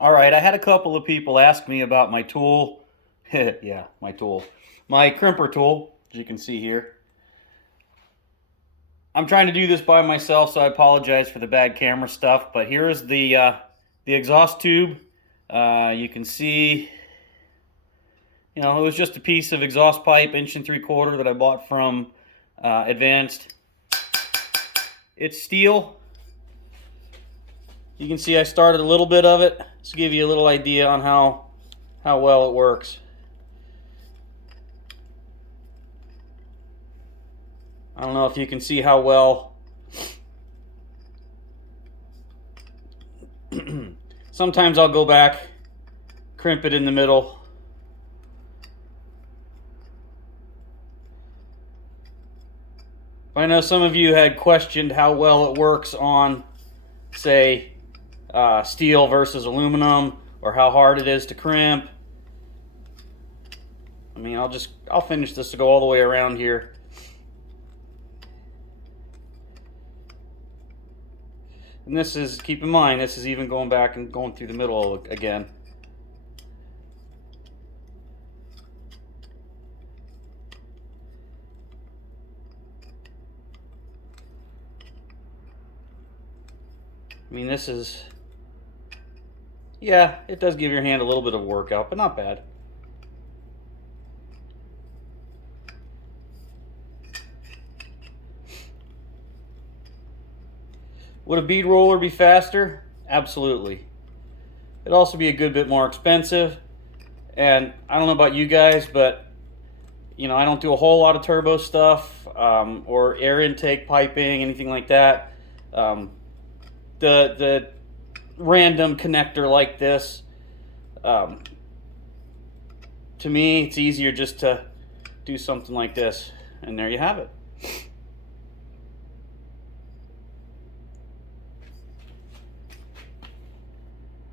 All right, I had a couple of people ask me about my tool. Yeah, my tool. My crimper tool, as you can see here. I'm trying to do this by myself, so I apologize for the bad camera stuff, but here is the exhaust tube. You can see, it was just a piece of exhaust pipe, 1.75 inches that I bought from Advanced. It's steel. You can see I started a little bit of it to give you a little idea on how well it works. I don't know if you can see how well. Sometimes I'll go back, crimp it in the middle. I know some of you had questioned how well it works on, say, steel versus aluminum, or how hard it is to crimp. I mean, I'll finish this to go all the way around here. And this is, keep in mind, this is even going back and going through the middle again. I mean, this is, yeah, it does give your hand a little bit of workout, but not bad. Would a bead roller be faster? Absolutely. It'd also be a good bit more expensive. And I don't know about you guys, but I don't do a whole lot of turbo stuff or air intake piping, anything like that. The random connector like this, to me, it's easier just to do something like this, and there you have it.